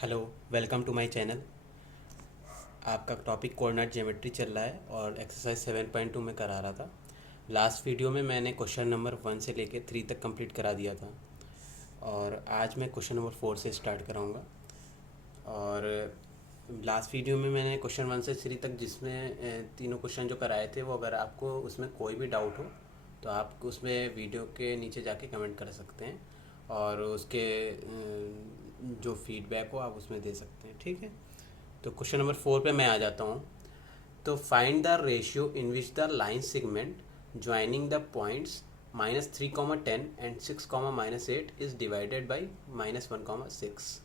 Hello, welcome to my channel. आपका topic coordinate geometry चल रहा है और एक्सरसाइज 7.2 में करा रहा था। लास्ट वीडियो में मैंने क्वेश्चन नंबर 1 से लेके 3 तक कंप्लीट करा दिया था और आज मैं क्वेश्चन नंबर 4 से स्टार्ट कराऊंगा। और लास्ट वीडियो में मैंने क्वेश्चन 1 से 3 तक जिसमें तीनों क्वेश्चन जो कराए थे, वो अगर आपको उसमें कोई भी डाउट हो तो आप उसमें वीडियो के नीचे जाके कमेंट कर सकते हैं और उसके जो फीडबैक हो आप उसमें दे सकते हैं। ठीक है, तो क्वेश्चन नंबर 4 पे मैं आ जाता हूँ। तो find the ratio in which the line segment joining the points -3, 10 and 6, -8 is divided by -1, 6।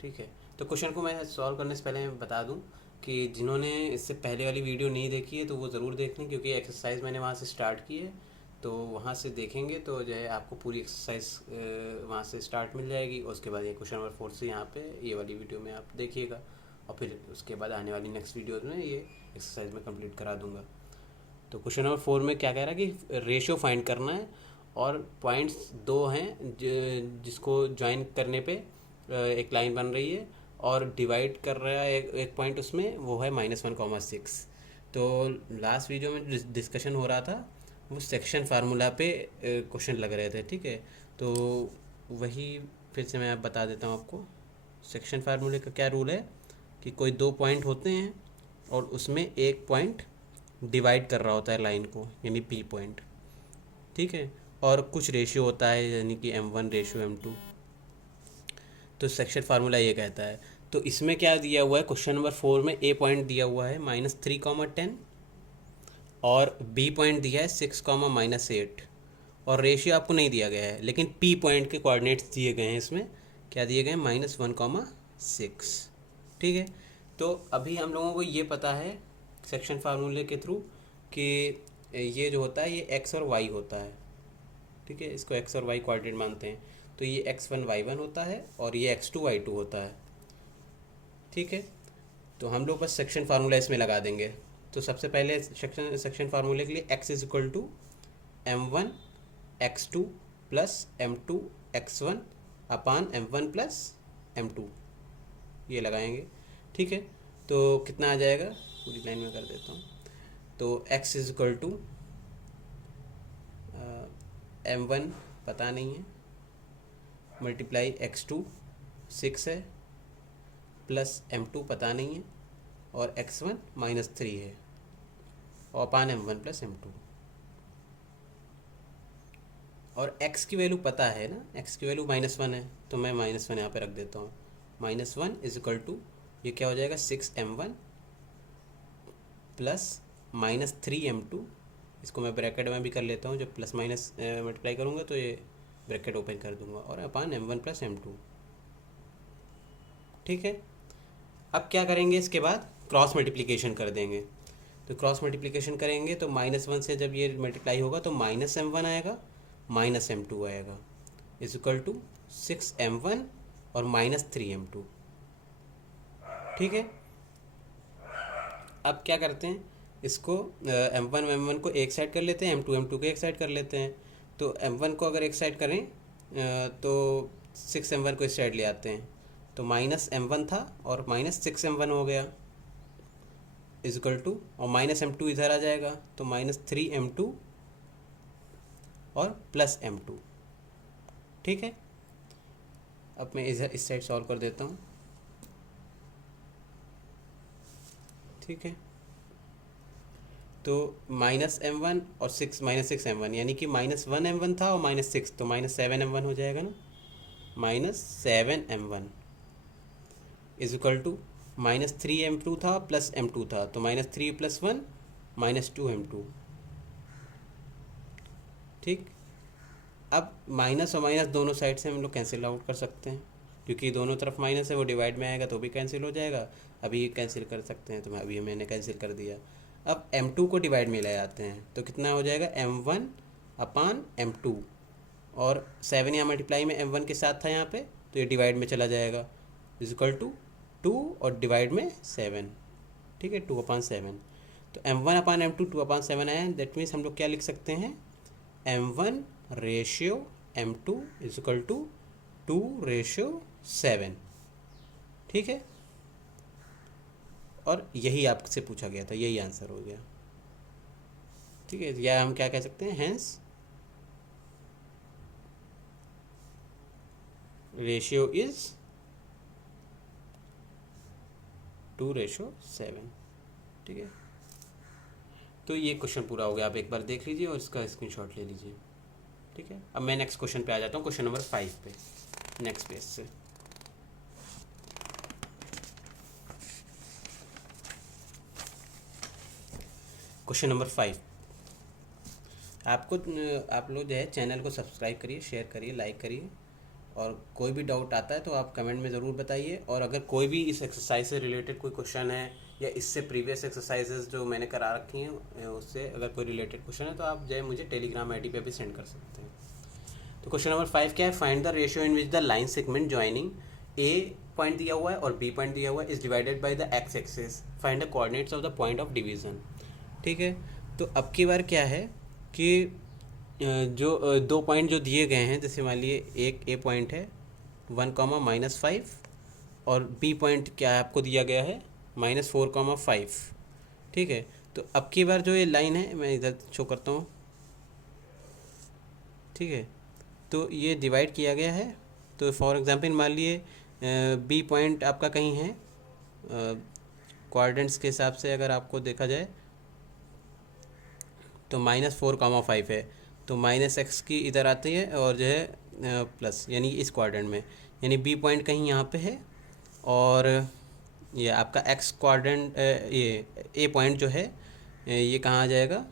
ठीक है, तो क्वेश्चन को मैं सॉल्व करने से पहले मैं बता दूं कि जिन्होंने इससे पहले वाली वीडियो नहीं देखी है तो वो ज़रूर देख लें, क्योंकि एक्सरसाइज मैंने वहाँ से स्टार्ट की है। तो वहाँ से देखेंगे तो जो है आपको पूरी एक्सरसाइज वहाँ से स्टार्ट मिल जाएगी और उसके बाद ये क्वेश्चन नंबर 4 से यहाँ पे ये वाली वीडियो में आप देखिएगा और फिर उसके बाद आने वाली नेक्स्ट वीडियोज़ में ये एक्सरसाइज में कंप्लीट करा दूँगा। तो क्वेश्चन नंबर 4 में क्या कह रहा है कि रेशियो फाइंड करना है और पॉइंट्स दो हैं जिसको ज्वाइन करने पे एक लाइन बन रही है और डिवाइड कर रहा है एक पॉइंट, उसमें वो है -1, 6। तो लास्ट वीडियो में डिस्कशन हो रहा था, वो सेक्शन फार्मूला पे क्वेश्चन लग रहे थे। ठीक है, तो वही फिर से मैं बता देता हूँ आपको। सेक्शन फार्मूले का क्या रूल है कि कोई दो पॉइंट होते हैं और उसमें एक पॉइंट डिवाइड कर रहा होता है लाइन को, यानी पी पॉइंट। ठीक है, और कुछ रेशियो होता है यानी कि m1 रेशियो m2। तो सेक्शन फार्मूला ये कहता है। तो इसमें क्या दिया हुआ है, क्वेश्चन नंबर 4 में ए पॉइंट दिया हुआ है -3, 10 और बी पॉइंट दिया है 6, -8 और रेशियो आपको नहीं दिया गया है, लेकिन पी पॉइंट के कोऑर्डिनेट्स दिए गए हैं। इसमें क्या दिए गए हैं, -1, 6। ठीक है, तो अभी हम लोगों को ये पता है सेक्शन फार्मूले के थ्रू कि ये जो होता है ये एक्स और वाई होता है। ठीक है, इसको एक्स और वाई कोऑर्डिनेट मानते हैं। तो ये x1 y1 होता है और ये x2 y2 होता है। ठीक है, तो हम लोग बस सेक्शन फार्मूला इसमें लगा देंगे। तो सबसे पहले सेक्शन फार्मूले के लिए x = m1 x2 + m2 x1 अपान m1 + m2 ये लगाएंगे। ठीक है, तो कितना आ जाएगा, पूरी लाइन में कर देता हूँ। तो x = m1 पता नहीं है, मल्टीप्लाई x2 6 है, प्लस m2 पता नहीं है और x1 -3 है और अपान m1 + m2। और x की वैल्यू पता है ना, x की वैल्यू -1 है, तो मैं -1 यहाँ पे रख देता हूँ। -1 = ये क्या हो जाएगा, 6m1 प्लस -3m2। इसको मैं ब्रैकेट में भी कर लेता हूँ, जब प्लस माइनस मल्टीप्लाई करूँगा तो ये ब्रैकेट ओपन कर दूंगा और अपान m1 + m2। ठीक है, अब क्या करेंगे, इसके बाद क्रॉस मल्टीप्लिकेशन कर देंगे। तो क्रॉस मल्टीप्लिकेशन करेंगे तो -1 से जब ये मल्टीप्लाई होगा तो -m1 आएगा, -m2 आएगा, = 6m1 और -3m2। ठीक है, अब क्या करते हैं, इसको m1 को एक साइड कर लेते हैं, m2 को एक साइड कर लेते हैं। तो m1 को अगर एक साइड करें तो 6m1 को इस साइड ले आते हैं, तो -m1 था और -6m1 हो गया, = और -m2 इधर आ जाएगा तो -3m2 और +m2। ठीक है, अब मैं इधर इस साइड सॉल्व कर देता हूँ। ठीक है, तो -m1 और -6m1 यानी कि -1m1 था और -6, तो -7m1 हो जाएगा ना। -7m1 = -3m2 था प्लस m2 था, तो -3 + 1 -2m2। ठीक, अब माइनस और माइनस दोनों साइड से हम लोग कैंसिल आउट कर सकते हैं, क्योंकि दोनों तरफ माइनस है, वो डिवाइड में आएगा तो भी कैंसिल हो जाएगा। अभी कैंसिल कर सकते हैं, तो मैंने कैंसिल कर दिया। अब m2 को डिवाइड में ले आते हैं तो कितना हो जाएगा, m1 अपान m2, और 7 यहाँ मल्टीप्लाई में m1 के साथ था यहाँ पे, तो ये डिवाइड में चला जाएगा, = 2 और डिवाइड में 7। ठीक है, 2/7। तो m1 अपान m2 2/7 आया। दैट मीन्स हम लोग क्या लिख सकते हैं, m1 रेशियो m2 = 2/7। ठीक है, और यही आपसे पूछा गया था, यही आंसर हो गया। ठीक है, या हम क्या कह सकते हैं, हेंस रेशियो इज 2:7। ठीक है, तो ये क्वेश्चन पूरा हो गया। आप एक बार देख लीजिए और इसका स्क्रीनशॉट ले लीजिए। ठीक है, अब मैं नेक्स्ट क्वेश्चन पे आ जाता हूँ, क्वेश्चन नंबर 5 पे, नेक्स्ट पेज से। क्वेश्चन नंबर 5, आपको आप लोग जो है चैनल को सब्सक्राइब करिए, शेयर करिए, लाइक करिए, और कोई भी डाउट आता है तो आप कमेंट में ज़रूर बताइए। और अगर कोई भी इस एक्सरसाइज से रिलेटेड कोई क्वेश्चन है या इससे प्रीवियस एक्सरसाइजेज जो मैंने करा रखी हैं उससे अगर कोई रिलेटेड क्वेश्चन है तो आप जो है मुझे टेलीग्राम आईडी पे भी सेंड कर सकते हैं। तो क्वेश्चन नंबर 5 क्या है, find the ratio in which the line segment joining A point दिया हुआ है और बी पॉइंट दिया हुआ है is divided by the x axis, find the coordinates of the point of division. ठीक है, तो अब की बार क्या है कि जो दो पॉइंट जो दिए गए हैं, जैसे मान लिए एक ए पॉइंट है 1, -5 और बी पॉइंट क्या है आपको दिया गया है -4, 5। ठीक है, तो अब की बार जो ये लाइन है मैं इधर शो करता हूँ। ठीक है, तो ये डिवाइड किया गया है। तो फॉर एग्जांपल मान लिए बी पॉइंट आपका कहीं है, कोऑर्डिनेट्स के हिसाब से अगर आपको देखा जाए तो -4, 5 है, तो -x की इधर आती है और जो है प्लस, यानी इस क्वाड्रेंट में, यानी बी पॉइंट कहीं यहाँ पे है और ये आपका एक्स क्वाड्रेंट, ये ए पॉइंट जो है ये कहाँ आ जाएगा,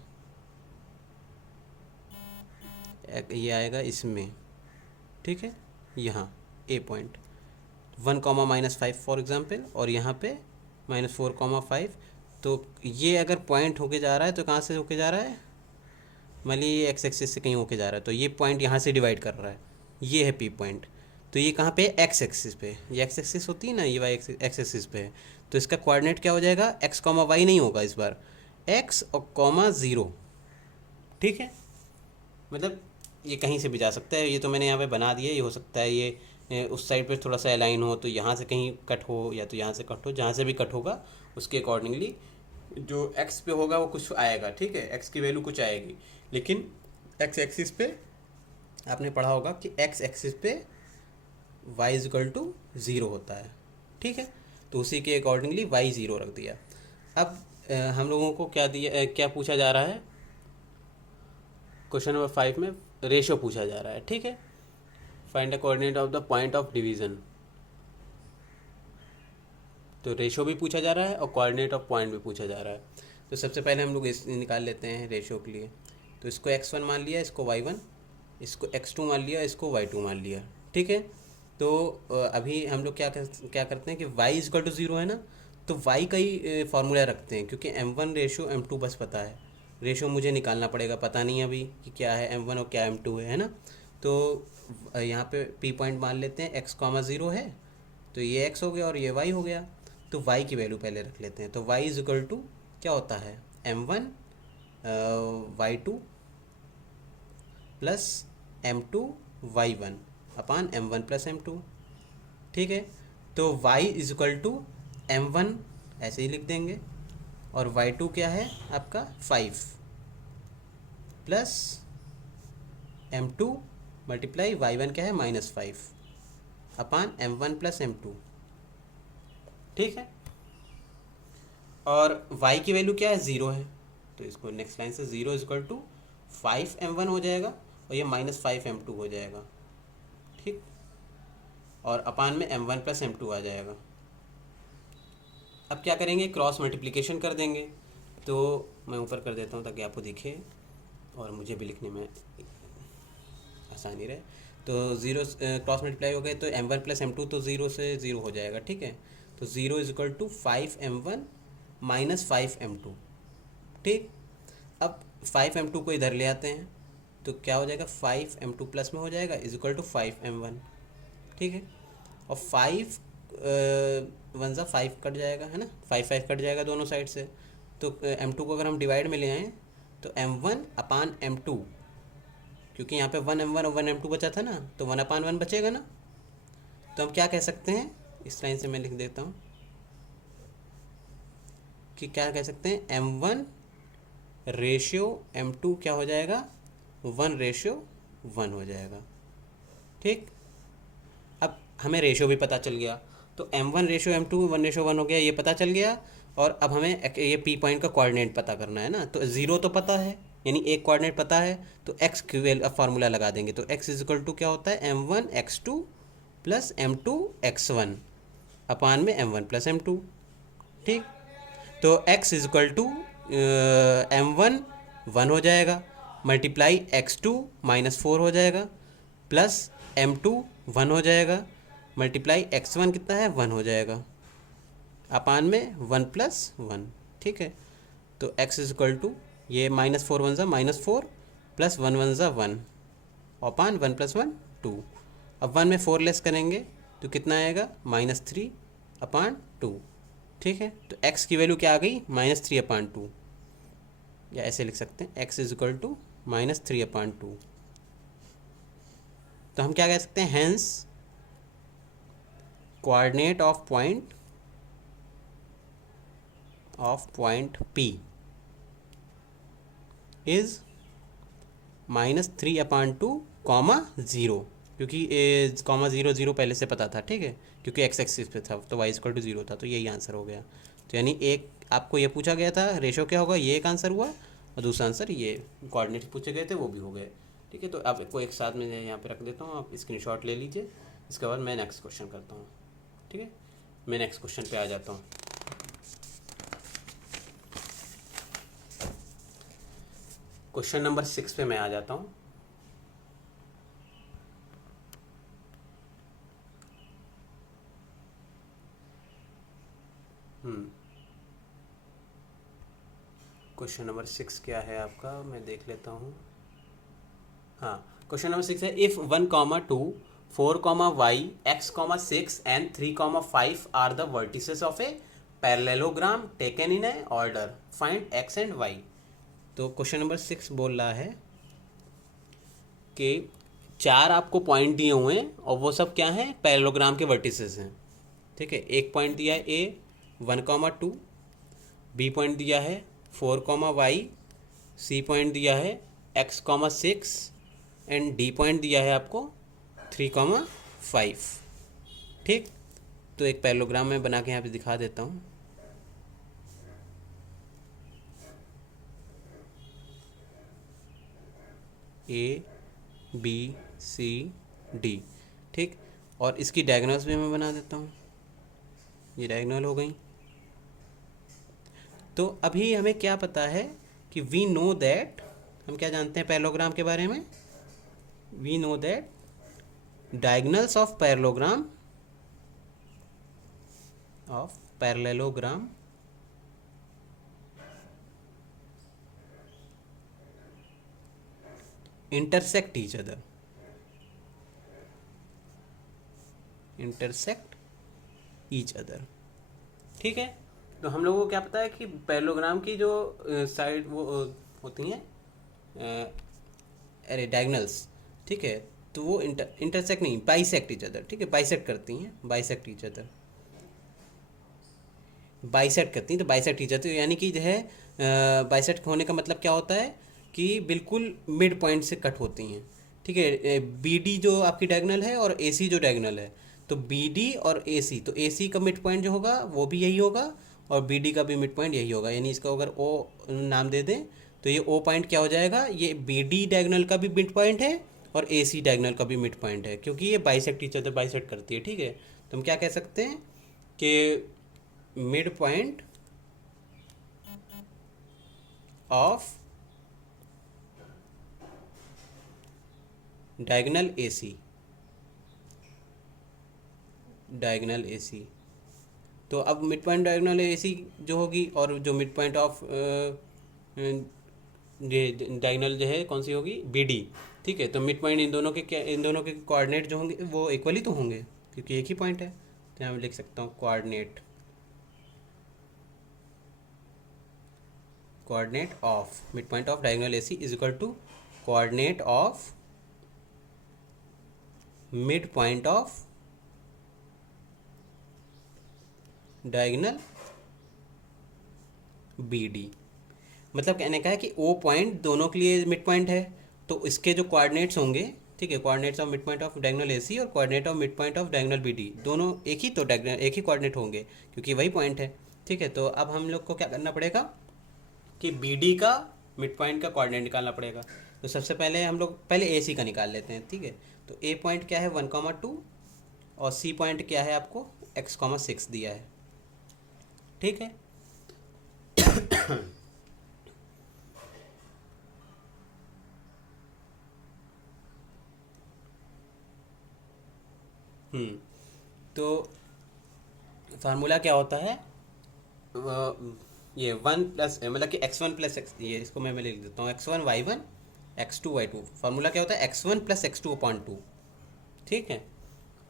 ये आएगा इसमें। ठीक है, यहाँ ए पॉइंट 1, -5 फॉर एग्जांपल, और यहाँ पे -4, 5। तो ये अगर पॉइंट होके जा रहा है तो कहाँ से होके जा रहा है, मान लीजिए ये एक्स एक्सिस से कहीं होके जा रहा है, तो ये पॉइंट यहाँ से डिवाइड कर रहा है, ये है पी पॉइंट। तो ये कहाँ पे, एक्स एक्सिस पे, ये एक्स एक्सिस होती है ना, ये वाई एक्स एक्सिस पे है। तो इसका कोऑर्डिनेट क्या हो जाएगा, x, y नहीं होगा इस बार, x और 0। ठीक है, मतलब ये कहीं से भी जा सकता है, ये तो मैंने यहाँ पे बना दिया, ये हो सकता है ये उस साइड पे थोड़ा सा अलाइन हो तो यहाँ से कहीं कट हो, या तो यहाँ से कट हो, जहाँ से भी कट होगा उसके अकॉर्डिंगली जो एक्स पे होगा वो कुछ आएगा। ठीक है, एक्स की वैल्यू कुछ आएगी, लेकिन एक्स एक्सिस पे आपने पढ़ा होगा कि एक्स एक्सिस पे y = 0 होता है। ठीक है, तो उसी के अकॉर्डिंगली y 0 रख दिया। अब हम लोगों को क्या दिया, क्या पूछा जा रहा है क्वेश्चन नंबर 5 में, रेशियो पूछा जा रहा है। ठीक है, find the coordinate of the point of division. तो रेशियो भी पूछा जा रहा है और कोऑर्डिनेट ऑफ पॉइंट भी पूछा जा रहा है। तो सबसे पहले हम लोग इस निकाल लेते हैं रेशियो के लिए। तो इसको x1 मान लिया, इसको y1, इसको x2 मान लिया, इसको y2 मान लिया। ठीक है, तो अभी हम लोग क्या करते हैं कि y = 0 है ना, तो y का ही फार्मूला रखते हैं, क्योंकि m1:m2 बस पता है, रेशियो मुझे निकालना पड़ेगा, पता नहीं अभी कि क्या है m1 और क्या m2 है ना। तो यहाँ पे p पॉइंट मान लेते हैं, x, 0 है, तो ये x हो गया और ये y हो गया। तो y की वैल्यू पहले रख लेते हैं। तो y = क्या होता है, m1 y2 plus m2 y1 अपान m1 प्लस m2। ठीक है, तो y = m1 ऐसे ही लिख देंगे, और y2 क्या है आपका 5 प्लस m2 मल्टीप्लाई y1 क्या है -5 अपान m1 प्लस m2। ठीक है, और y की वैल्यू क्या है, 0 है, तो इसको नेक्स्ट लाइन से 0 = 5m1 हो जाएगा और ये -5m2 हो जाएगा। ठीक, और अपान में m1 प्लस m2 आ जाएगा। अब क्या करेंगे, क्रॉस मल्टीप्लिकेशन कर देंगे। तो मैं ऊपर कर देता हूँ ताकि आपको दिखे और मुझे भी लिखने में आसानी रहे। तो 0 क्रॉस मल्टीप्लाई हो गए तो m1 प्लस m2 तो 0 से 0 हो जाएगा। ठीक है, तो 0 = 5m1 -5m2। ठीक, अब 5m2 को इधर ले आते हैं तो क्या हो जाएगा, 5m2 प्लस में हो जाएगा = 5m1। ठीक है, और 5 1 ज़ा 5 कट जाएगा, है ना, 5 कट जाएगा दोनों साइड से। तो m2 को अगर हम डिवाइड में ले आएँ तो m1 अपान m2, क्योंकि यहाँ पे 1m1 और 1m2 बचा था ना, तो 1/1 बचेगा ना। तो हम क्या कह सकते हैं, इस लाइन से मैं लिख देता हूँ कि क्या कह सकते हैं, m1 रेशियो m2 क्या हो जाएगा, 1:1 हो जाएगा। ठीक, अब हमें रेशियो भी पता चल गया, तो m1 रेशियो m2 1:1 हो गया, ये पता चल गया। और अब हमें ये p पॉइंट का कोऑर्डिनेट पता करना है ना, तो 0 तो पता है, यानी एक कोऑर्डिनेट पता है, तो x की फार्मूला लगा देंगे। तो x इज इक्वल टू क्या होता है, m1 x2 plus m2 x1 अपान में m1 प्लस m2। ठीक, तो x is equal to m1 1 हो जाएगा, मल्टीप्लाई x2 -4 हो जाएगा, प्लस m2 1 हो जाएगा, मल्टीप्लाई x1 कितना है, 1 हो जाएगा, अपान में 1 + 1। ठीक है, तो x इज इक्वल टू ये -4 1 ज़ा -4 प्लस 1 1 ज़ा 1 अपान 1 + 1 2। अब 1 में 4 लेस करेंगे तो कितना आएगा, -3 अपान 2। ठीक है, तो x की वैल्यू क्या आ गई, -3 अपान 2, या ऐसे लिख सकते हैं x इज इक्वल टू -3 अपान 2। तो हम क्या कह सकते हैं, hence coordinate of point P is -3 अपान 2 0, क्योंकि कॉमा 0 0 पहले से पता था। ठीक है, क्योंकि x एक्सिस पे था तो y इक्वल टू 0 था, तो यही आंसर हो गया। तो यानी एक आपको ये पूछा गया था रेशो क्या होगा, ये एक आंसर हुआ, और दूसरा आंसर ये कोऑर्डिनेट पूछे गए थे वो भी हो गए। ठीक है, तो आप इसको एक साथ में यहाँ पे रख देता हूँ, आप स्क्रीनशॉट ले लीजिए। इसके बाद मैं नेक्स्ट क्वेश्चन करता हूँ। ठीक है, मैं नेक्स्ट क्वेश्चन पे आ जाता हूँ। क्वेश्चन नंबर 6 पे मैं आ जाता हूँ। क्वेश्चन नंबर 6 क्या है आपका, मैं देख लेता हूँ। हाँ, क्वेश्चन नंबर 6 है, if 1, 2, 4, y, x, 6 and 3, 5 are the vertices of a parallelogram taken in a order, find x and y। तो क्वेश्चन नंबर 6 बोल रहा है कि 4 आपको पॉइंट दिए हुए हैं और वो सब क्या हैं, पैरेललोग्राम के वर्टिसेस हैं। ठीक है, एक पॉइंट दिया है a 1, 2, b पॉइंट दिया है 4, y, c पॉइंट दिया है x, 6 एंड d पॉइंट दिया है आपको 3, 5। ठीक, तो एक पैरेललोग्राम मैं बना के यहाँ पे दिखा देता हूँ। A B C D। ठीक, और इसकी डायगोनल्स भी मैं बना देता हूँ, ये डायगोनल हो गई। तो अभी हमें क्या पता है कि वी नो दैट, हम क्या जानते हैं पैरेललोग्राम के बारे में, we know that diagonals of parallelogram intersect each other, ठीक है, तो हम लोगों को क्या पता है कि पैरेललोग्राम की जो साइड वो होती हैं, अरे डायगोनल्स। ठीक है, तो वो इंटरसेक्ट नहीं, बाइसेक्ट ईच अदर। ठीक है, बाइसेक्ट करती हैं, बाइसेक्ट ईच अदर, बाइसेक्ट करती हैं, तो बाइसेक्ट ईच अदर यानी कि जो है बाइसेक्ट होने का मतलब क्या होता है कि बिल्कुल मिड पॉइंट से कट होती हैं। ठीक है, बी डी जो आपकी डायगोनल है और ए सी जो डायगोनल है, तो बी डी और ए सी, तो ए सी का मिड पॉइंट जो होगा वो भी यही होगा और बी डी का भी मिड पॉइंट यही होगा। यानी इसका अगर ओ नाम दे दें तो ये ओ पॉइंट क्या हो जाएगा, ये बी डी डायगोनल का भी मिड पॉइंट है और ए सी डायगोनल का भी मिड पॉइंट है, क्योंकि ये बाइसेक्ट ईच अदर बाइसेक्ट करती है। ठीक है, तो हम क्या कह सकते हैं कि mid point of diagonal A C. तो अब mid point diagonal A C जो होगी और जो मिड पॉइंट ऑफ डायगोनल जो है कौन सी होगी, बी डी। ठीक है, तो मिड पॉइंट इन दोनों के कोऑर्डिनेट जो होंगे वो इक्वली तो होंगे क्योंकि एक ही पॉइंट है। तो यहाँ मैं लिख सकता हूँ coordinate of mid point of diagonal A C is equal to coordinate of mid point of diagonal B D. मतलब कहने का है कि ओ पॉइंट दोनों के लिए मिड पॉइंट है, तो इसके जो कोऑर्डिनेट्स होंगे, ठीक है, coordinates of mid point of diagonal A C और coordinate of mid point of diagonal B D, दोनों एक ही, तो डायगोनल एक ही कोऑर्डिनेट होंगे क्योंकि वही पॉइंट है। ठीक है, तो अब हम लोग को क्या करना पड़ेगा कि बी डी का मिड पॉइंट का कोऑर्डिनेट निकालना पड़ेगा। तो सबसे पहले हम लोग पहले ए सी का निकाल लेते हैं। ठीक है, तो ए पॉइंट क्या है 1,2 और सी पॉइंट क्या है आपको x,6 दिया है। ठीक है, तो फार्मूला क्या होता है, ये 1 प्लस मतलब कि x1 प्लस ये इसको मैं लिख देता हूँ x1 y1 x2 y2। Formula क्या होता है x1 प्लस x2/2। ठीक है,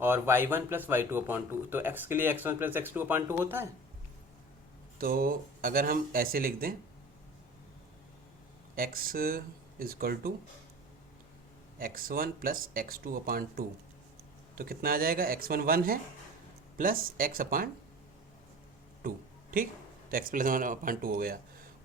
और y1 प्लस y2/2, तो x के लिए x1 प्लस x2/2 होता है। तो अगर हम ऐसे लिख दें x equal to x1 plus x2/2, तो कितना आ जाएगा, x1 1 है प्लस x/2। ठीक, तो x प्लस 1/2 हो गया।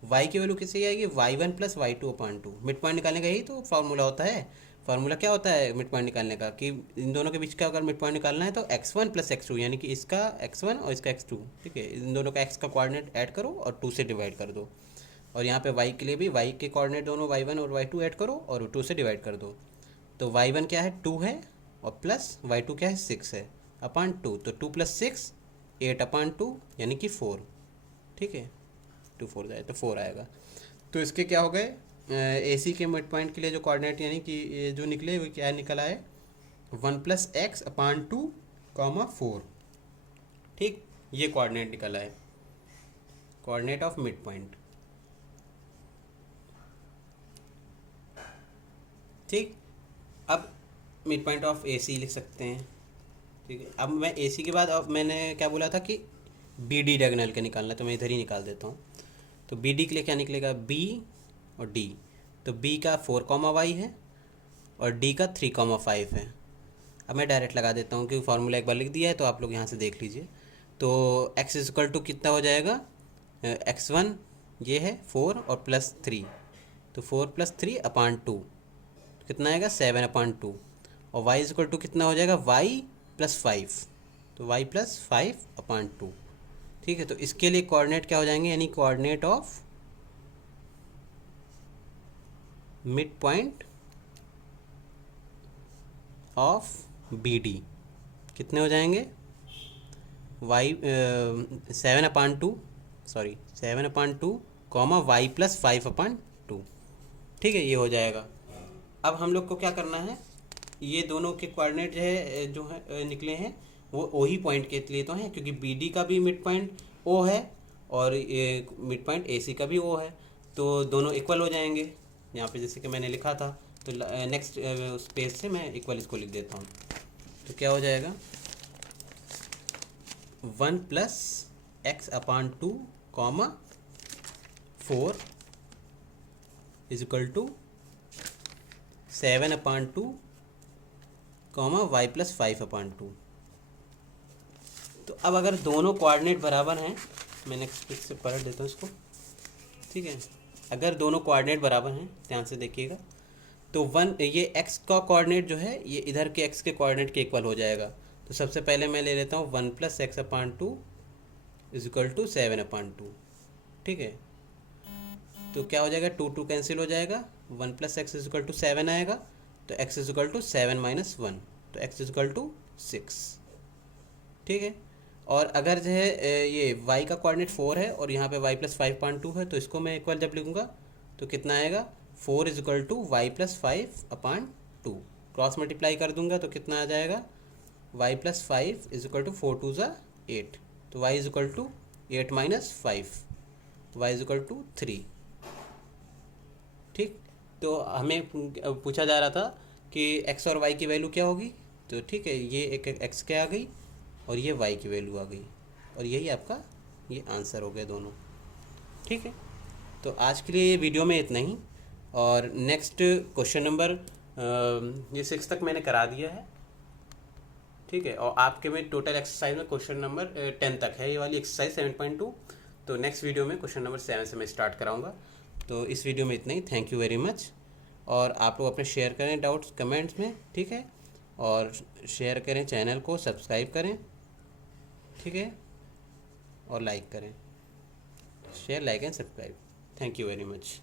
y की वैल्यू किससे आएगी, y1 plus y2/2। Mid point निकालने का यही तो फार्मूला होता है। फार्मूला क्या होता है मिड पॉइंट निकालने का, कि इन दोनों के बीच का अगर मिड पॉइंट निकालना है तो x1 प्लस x2, यानी कि इसका x1 और इसका x2। ठीक है, इन दोनों का x का कोऑर्डिनेट ऐड करो और 2 से डिवाइड कर दो, और यहाँ पे y के लिए भी y के कोऑर्डिनेट दोनों y1 और y2 ऐड करो और 2 से डिवाइड कर दो। तो y1 क्या है 2 है और प्लस y2 क्या है 6 है अपान 2, तो 2 प्लस 6 8/2 यानी कि 4। ठीक है, 2 4 जाए तो 4 आएगा। तो इसके क्या हो गए, ए सी के मिड पॉइंट के लिए जो कोऑर्डिनेट यानी कि ये जो निकले वो क्या निकला है 1 + x/2, 4। ठीक, ये कोऑर्डिनेट निकला है, कोऑर्डिनेट ऑफ मिड पॉइंट। ठीक, अब मिड पॉइंट ऑफ ए सी लिख सकते हैं। ठीक है, अब मैं ए सी के बाद, अब मैंने क्या बोला था कि बी डी डायगोनल के निकालना, तो मैं इधर ही निकाल देता हूँ। तो बी डी के लिए क्या निकलेगा, बी और डी। तो बी का 4, y है और डी का 3, 5 है। अब मैं डायरेक्ट लगा देता हूँ क्योंकि फार्मूला एक बार लिख दिया है, तो आप लोग यहाँ से देख लीजिए। तो x इक्वल टू कितना हो जाएगा, x1 ये है 4 और प्लस 3, तो 4 + 3/2 कितना आएगा 7/2। और y इक्वल टू कितना हो जाएगा y + 5, तो y + 5/2। ठीक है, तो इसके लिए कोऑर्डिनेट क्या हो जाएंगे, यानी coordinate of mid point of B D कितने हो जाएंगे, y 7/2, सॉरी 7/2, y + 5/2। ठीक है, ये हो जाएगा। अब हम लोग को क्या करना है, ये दोनों के कोऑर्डिनेट जो है निकले हैं वो ओ ही पॉइंट के लिए तो हैं, क्योंकि बी डी का भी मिड पॉइंट ओ है और ये मिड पॉइंट ए सी का भी ओ है, तो दोनों इक्वल हो जाएंगे। यहाँ पे जैसे कि मैंने लिखा था, तो नेक्स्ट उस पेज से मैं इक्वल इसको लिख देता हूँ। तो क्या हो जाएगा 1 + x/2, 4 = 7/2, y + 5/2। तो अब अगर दोनों कोऑर्डिनेट बराबर हैं, मैं नेक्स्ट पेज से पलट देता हूँ इसको। ठीक है, अगर दोनों कोऑर्डिनेट बराबर हैं, ध्यान से देखिएगा, तो ये x का कोऑर्डिनेट जो है ये इधर के x के कोऑर्डिनेट के इक्वल हो जाएगा। तो सबसे पहले मैं ले लेता हूँ 1 + x/2 = 7/2। ठीक है, तो क्या हो जाएगा 2 2 कैंसिल हो जाएगा, 1 + x = 7 आएगा, तो x = 7 - 1, तो x = 6। ठीक है, और अगर जो है ये y का कोऑर्डिनेट 4 है और यहाँ पे y + 5/2 है, तो इसको मैं इक्वल जब लिखूँगा तो कितना आएगा 4 = y + 5/2। क्रॉस मल्टीप्लाई कर दूंगा तो कितना आ जाएगा y + 5 = 4 2 = 8, तो y = 8 - 5, y = 3। ठीक, तो हमें पूछा जा रहा था कि x और y की वैल्यू क्या होगी, तो ठीक है, ये एक x क्या आ गई और ये y की वैल्यू आ गई, और यही आपका ये आंसर हो गया दोनों। ठीक है, तो आज के लिए ये वीडियो में इतना ही, और नेक्स्ट क्वेश्चन नंबर ये 6 तक मैंने करा दिया है। ठीक है। और आपके में टोटल एक्सरसाइज में क्वेश्चन नंबर 10 तक है ये वाली एक्सरसाइज 7.2। तो नेक्स्ट वीडियो में क्वेश्चन नंबर 7 से मैं स्टार्ट कराऊंगा। तो इस वीडियो में इतना ही। Thank you very much. और आप लोग अपने शेयर करें डाउट्स कमेंट्स में, ठीक है। और शेयर करें, चैनल को सब्सक्राइब करें, ठीक है। और लाइक करें, share like and subscribe. Thank you very much.